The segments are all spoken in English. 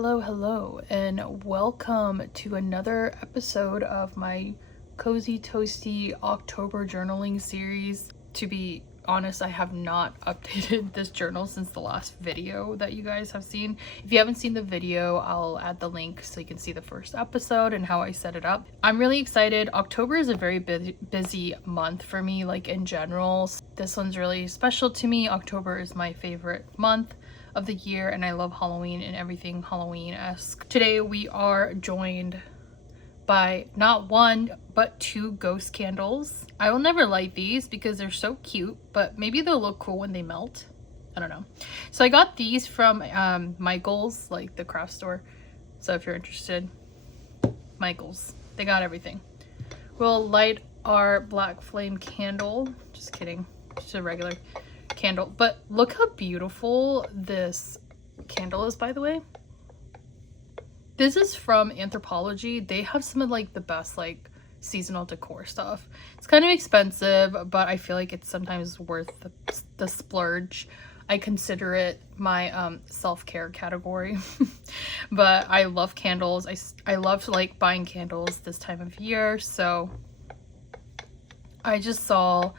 Hello, and welcome to another episode of my Cozy Toasty October journaling series. To be honest, I have not updated this journal since the last video that you guys have seen. If you haven't seen the video, I'll add the link so you can see the first episode and how I set it up. I'm really excited. October is a very busy month for me, like in general. This one's really special to me. October is my favorite month of the year, and I love Halloween and everything Halloween-esque. Today we are joined by not one but two ghost candles. I will never light these because they're so cute, but maybe they'll look cool when they melt. I don't know. So I got these from Michael's, like the craft store. So if you're interested, Michael's, they got everything. We'll light our black flame candle. Just kidding, just a regular candle. But look how beautiful this candle is, by the way. This is from Anthropology. They have some of like the best like seasonal decor stuff. It's kind of expensive, but I feel like it's sometimes worth the splurge. I consider it my self-care category. But I love candles. I love like buying candles this time of year. So I just saw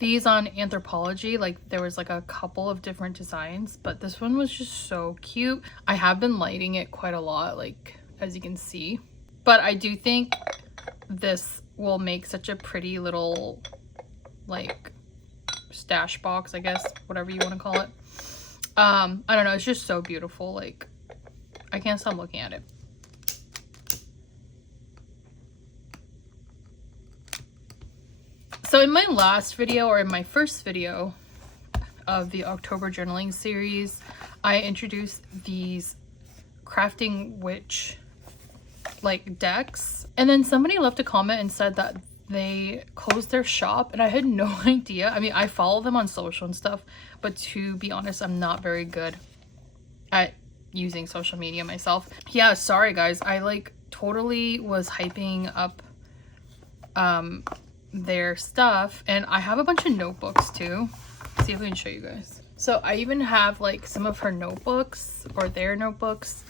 these on Anthropology. Like there was like a couple of different designs, but this one was just so cute. I have been lighting it quite a lot, like as you can see, but I do think this will make such a pretty little like stash box, I guess, whatever you want to call it. I don't know, it's just so beautiful. Like I can't stop looking at it. So in my last video, or in my first video of the October journaling series, I introduced these crafting witch like decks, and then somebody left a comment and said that they closed their shop, and I had no idea. I mean, I follow them on social and stuff, but to be honest, I'm not very good at using social media myself. Yeah, sorry guys, I like totally was hyping up their stuff, and I have a bunch of notebooks too. See if I can show you guys. So I even have like some of her notebooks, or their notebooks.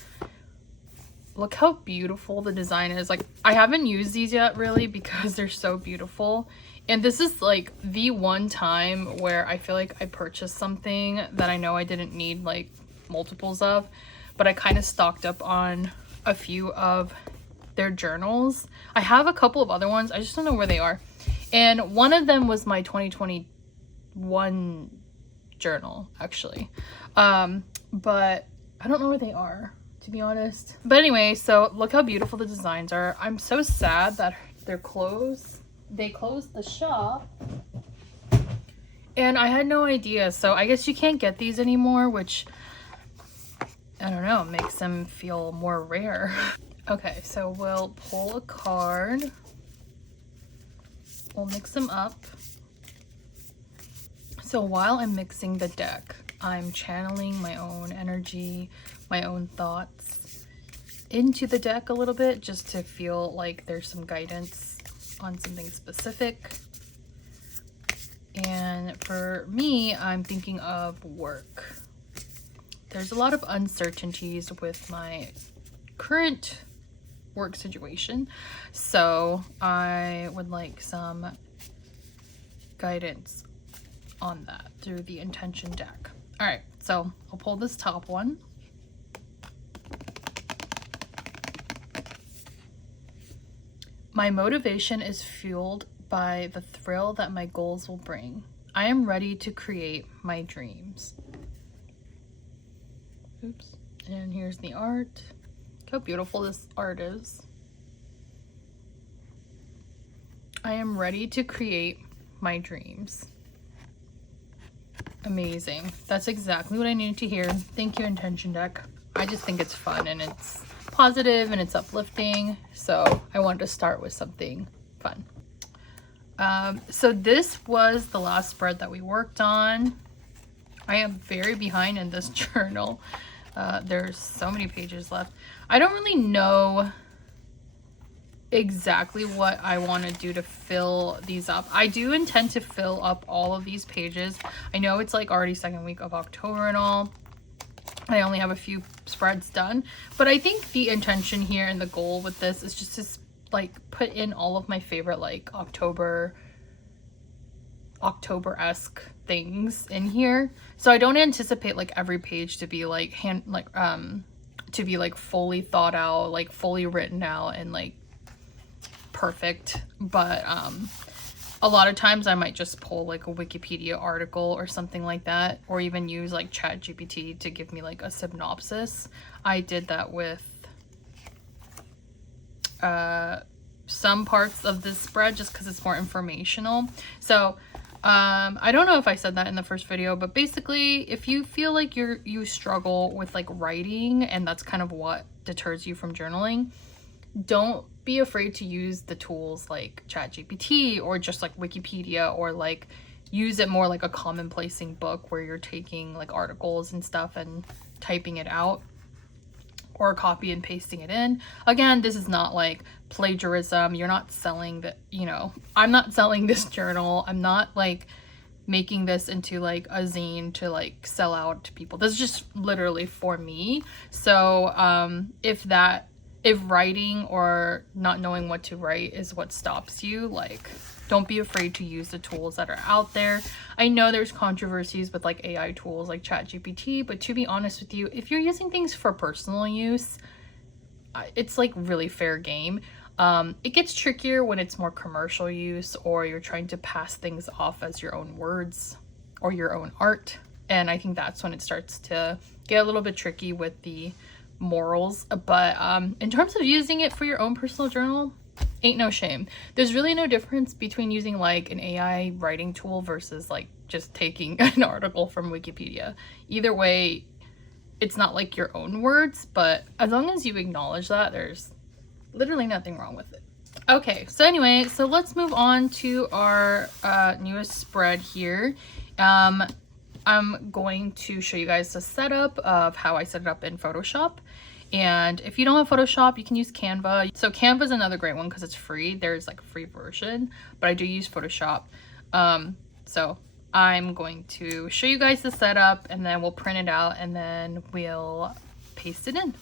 Look how beautiful the design is. Like I haven't used these yet really because they're so beautiful, and this is like the one time where I feel like I purchased something that I know I didn't need like multiples of, but I kind of stocked up on a few of their journals. I have a couple of other ones, I just don't know where they are. And one of them was my 2021 journal, actually. But I don't know where they are, to be honest. But anyway, so look how beautiful the designs are. I'm so sad that they're closed. They closed the shop. And I had no idea. So I guess you can't get these anymore, which, I don't know, makes them feel more rare. Okay, so we'll pull a card. We'll mix them up. So while I'm mixing the deck, I'm channeling my own energy, my own thoughts into the deck a little bit, just to feel like there's some guidance on something specific. And for me, I'm thinking of work. There's a lot of uncertainties with my current work situation, so I would like some guidance on that through the intention deck. All right, so I'll pull this top one. My motivation is fueled by the thrill that my goals will bring. I am ready to create my dreams. Oops. And here's the art. Look how beautiful this art is. I am ready to create my dreams. Amazing. That's exactly what I needed to hear. Thank you, intention deck. I just think it's fun and it's positive and it's uplifting. So I wanted to start with something fun. So this was the last spread that we worked on. I am very behind in this journal. There's so many pages left. I don't really know exactly what I want to do to fill these up. I do intend to fill up all of these pages. I know it's like already second week of October and all, I only have a few spreads done, but I think the intention here and the goal with this is just to like put in all of my favorite like October-esque things in here. So I don't anticipate like every page to be like to be like fully thought out, like fully written out and like perfect, but a lot of times I might just pull like a Wikipedia article or something like that, or even use like ChatGPT to give me like a synopsis. I did that with some parts of this spread just because it's more informational. So I don't know if I said that in the first video, but basically if you feel like you struggle with like writing and that's kind of what deters you from journaling, don't be afraid to use the tools like ChatGPT or just like Wikipedia, or like use it more like a commonplacing book where you're taking like articles and stuff and typing it out or copy and pasting it in. Again, this is not like plagiarism. You're not selling the, you know, I'm not selling this journal. I'm not like making this into like a zine to like sell out to people. This is just literally for me. So if writing or not knowing what to write is what stops you, like, don't be afraid to use the tools that are out there. I know there's controversies with like AI tools like ChatGPT, but to be honest with you, if you're using things for personal use, it's like really fair game. It gets trickier when it's more commercial use, or you're trying to pass things off as your own words or your own art. And I think that's when it starts to get a little bit tricky with the morals. But in terms of using it for your own personal journal, ain't no shame. There's really no difference between using like an AI writing tool versus like just taking an article from Wikipedia. Either way, it's not like your own words, but as long as you acknowledge that, there's literally nothing wrong with it. Okay, so anyway, so let's move on to our newest spread here. I'm going to show you guys the setup of how I set it up in Photoshop. And if you don't have Photoshop, you can use Canva. So Canva is another great one because it's free. There's like a free version, but I do use Photoshop. So I'm going to show you guys the setup, and then we'll print it out, and then we'll paste it in.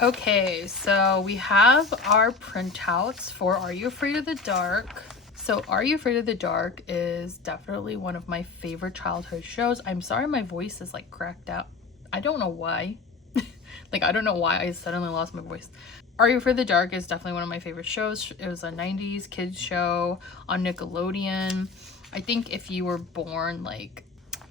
Okay, so we have our printouts for Are You Afraid of the Dark? So Are You Afraid of the Dark is definitely one of my favorite childhood shows. I'm sorry my voice is like cracked out. I don't know why. Like, I don't know why I suddenly lost my voice. Are You Afraid of the Dark is definitely one of my favorite shows. It was a 90s kids show on Nickelodeon. I think if you were born like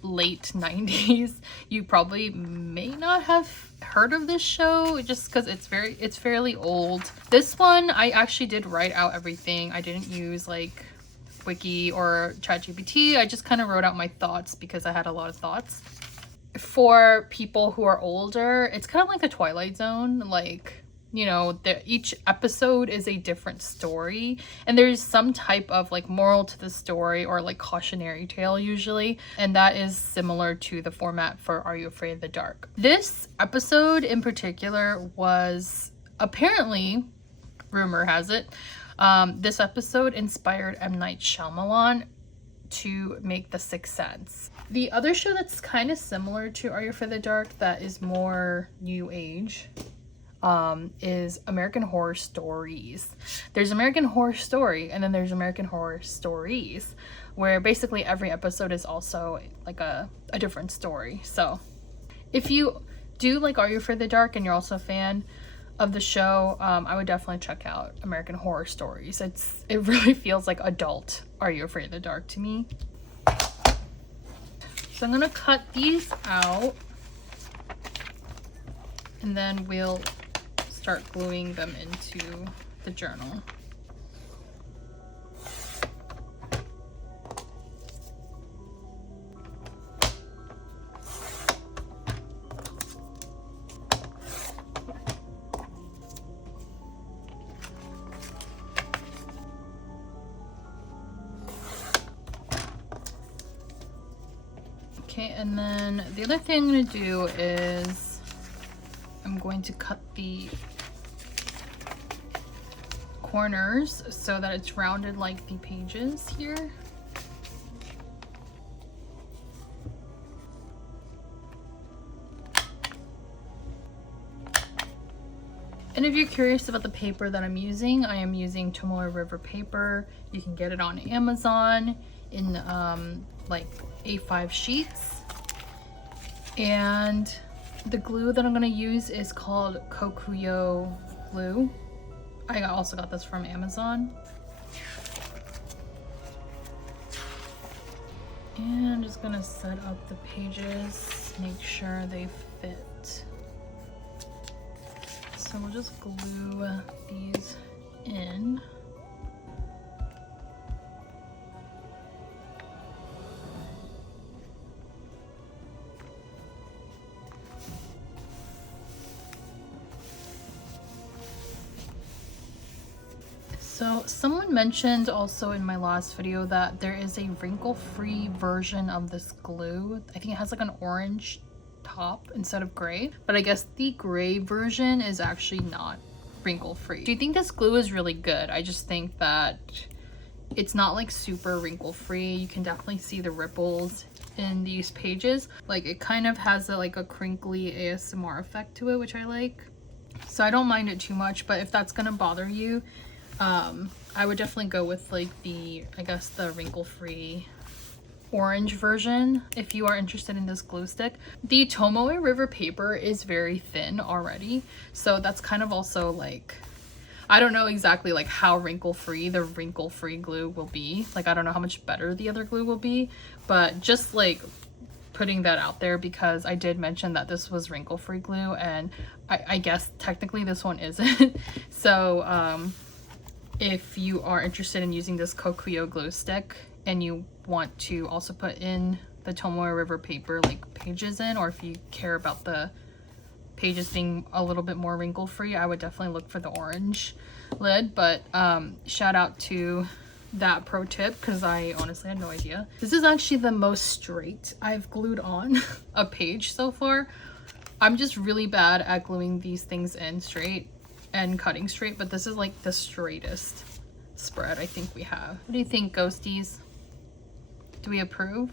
late 90s, you probably may not have heard of this show just because it's fairly old. This one I actually did write out everything. I didn't use like Wiki or ChatGPT. I just kind of wrote out my thoughts because I had a lot of thoughts. For people who are older, it's kind of like a Twilight Zone. Like, you know, each episode is a different story, and there's some type of like moral to the story or like cautionary tale usually, and that is similar to the format for Are You Afraid of the Dark. This episode in particular was apparently, rumor has it, this episode inspired M. Night Shyamalan to make The Sixth Sense. The other show that's kind of similar to Are You Afraid of the Dark that is more new age, is American Horror Stories. There's American Horror Story, and then there's American Horror Stories, where basically every episode is also like a different story. So if you do like Are You Afraid of the Dark and you're also a fan of the show, I would definitely check out American Horror Stories. It really feels like adult Are You Afraid of the Dark to me. So I'm gonna cut these out, and then we'll start gluing them into the journal. Okay, and then the other thing I'm going to do is I'm going to cut the corners so that it's rounded like the pages here. And if you're curious about the paper that I'm using, I am using Tomoe River paper. You can get it on Amazon in like A5 sheets. And the glue that I'm going to use is called Kokuyo glue. I also got this from Amazon. And I'm just going to set up the pages, make sure they fit. So we'll just glue these in. So someone mentioned also in my last video that there is a wrinkle-free version of this glue. I think it has like an orange top instead of gray, but I guess the gray version is actually not wrinkle-free. Do you think this glue is really good? I just think that it's not like super wrinkle-free. You can definitely see the ripples in these pages. Like it kind of has like a crinkly ASMR effect to it, which I like. So I don't mind it too much, but if that's gonna bother you, I would definitely go with like the, I guess the wrinkle-free orange version if you are interested in this glue stick. The Tomoe River paper is very thin already, so that's kind of also like, I don't know exactly like how wrinkle-free the wrinkle-free glue will be. Like I don't know how much better the other glue will be, but just like putting that out there because I did mention that this was wrinkle-free glue, and I guess technically this one isn't. So if you are interested in using this Kokuyo glue stick and you want to also put in the Tomoe River paper like pages in, or if you care about the pages being a little bit more wrinkle free, I would definitely look for the orange lid. But shout out to that pro tip because I honestly had no idea. This is actually the most straight I've glued on a page so far. I'm just really bad at gluing these things in straight and cutting straight, but this is like the straightest spread I think we have. What do you think, ghosties? Do we approve?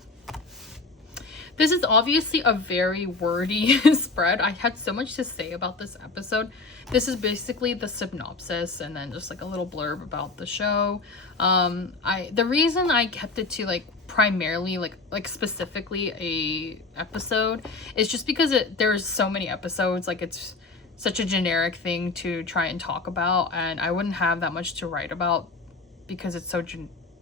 This is obviously a very wordy spread. I had so much to say about this episode. This is basically the synopsis and then just like a little blurb about the show. The reason I kept it to like primarily like specifically a episode is just because there's so many episodes, like it's such a generic thing to try and talk about, and I wouldn't have that much to write about because it's so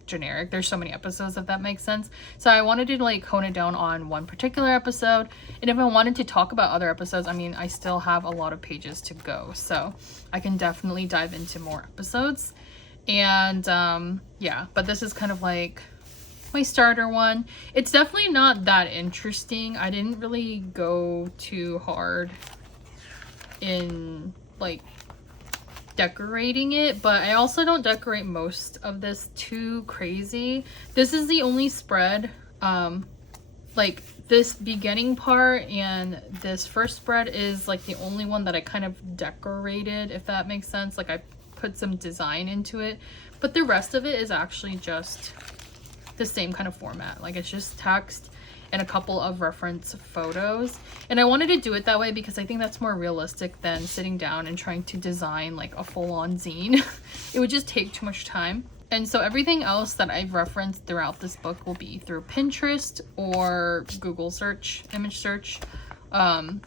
generic. There's so many episodes, if that makes sense. So I wanted to like hone it down on one particular episode, and if I wanted to talk about other episodes, I mean I still have a lot of pages to go, so I can definitely dive into more episodes. And yeah, but this is kind of like my starter one. It's definitely not that interesting. I didn't really go too hard in like decorating it, but I also don't decorate most of this too crazy. This is the only spread, like this beginning part and this first spread is like the only one that I kind of decorated, if that makes sense. Like I put some design into it, but the rest of it is actually just the same kind of format. Like it's just text and a couple of reference photos. And I wanted to do it that way because I think that's more realistic than sitting down and trying to design like a full-on zine. It would just take too much time. And so everything else that I've referenced throughout this book will be through Pinterest or Google search, image search. And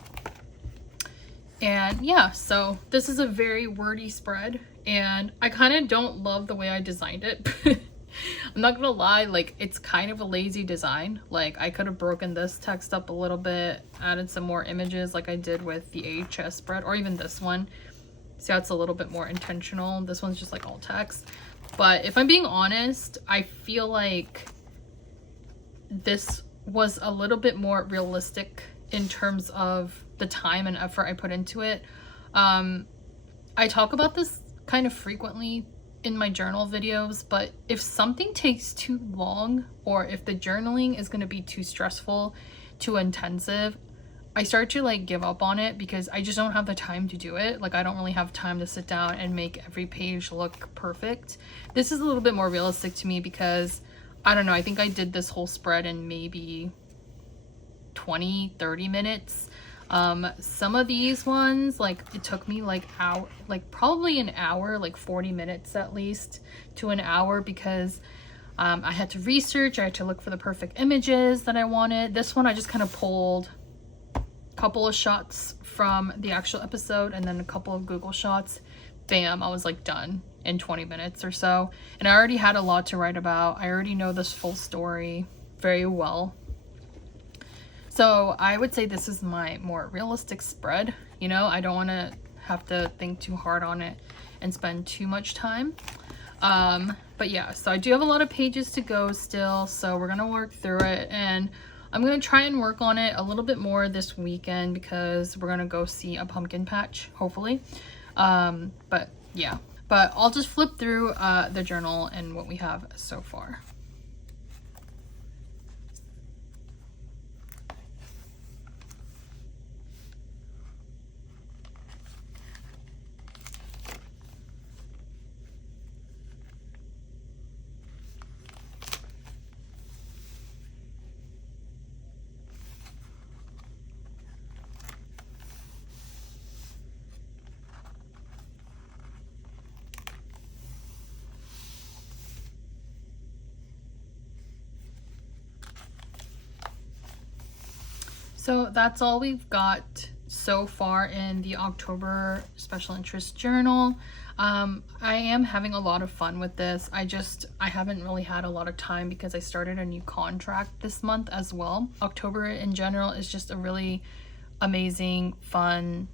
yeah, so this is a very wordy spread, and I kind of don't love the way I designed it. I'm not gonna lie, like it's kind of a lazy design. Like I could have broken this text up a little bit, added some more images like I did with the AHS spread, or even this one. See how it's a little bit more intentional. This one's just like all text. But if I'm being honest, I feel like this was a little bit more realistic in terms of the time and effort I put into it. I talk about this kind of frequently in my journal videos, but if something takes too long, or if the journaling is going to be too stressful, too intensive, I start to like give up on it because I just don't have the time to do it. Like I don't really have time to sit down and make every page look perfect. This is a little bit more realistic to me because I don't know, I think I did this whole spread in maybe 20-30 minutes. Some of these ones, like it took me like probably an hour, like 40 minutes at least to an hour, because I had to research, I had to look for the perfect images that I wanted. This one I just kind of pulled a couple of shots from the actual episode and then a couple of Google shots. Bam, I was like done in 20 minutes or so, and I already had a lot to write about. I already know this full story very well. So I would say this is my more realistic spread. You know, I don't want to have to think too hard on it and spend too much time. But yeah, so I do have a lot of pages to go still, so we're gonna work through it, and I'm gonna try and work on it a little bit more this weekend because we're gonna go see a pumpkin patch, hopefully. But yeah, but I'll just flip through the journal and what we have so far. So that's all we've got so far in the October special interest journal. I am having a lot of fun with this. I haven't really had a lot of time because I started a new contract this month as well. October in general is just a really amazing, fun,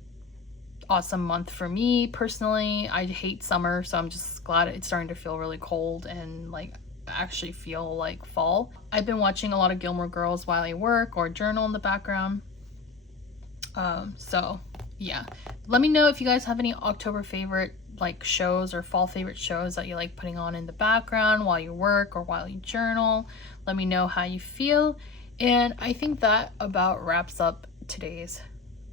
awesome month for me personally. I hate summer, so I'm just glad it's starting to feel really cold and like actually feel like fall. I've been watching a lot of Gilmore Girls while I work or journal in the background. So yeah, let me know if you guys have any October favorite like shows or fall favorite shows that you like putting on in the background while you work or while you journal. Let me know how you feel. And I think that about wraps up today's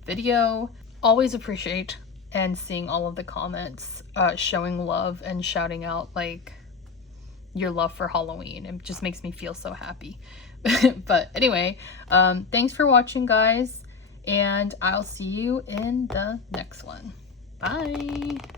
video. Always appreciate and seeing all of the comments showing love and shouting out like your love for Halloween. It just makes me feel so happy. But anyway, thanks for watching, guys, and I'll see you in the next one. Bye.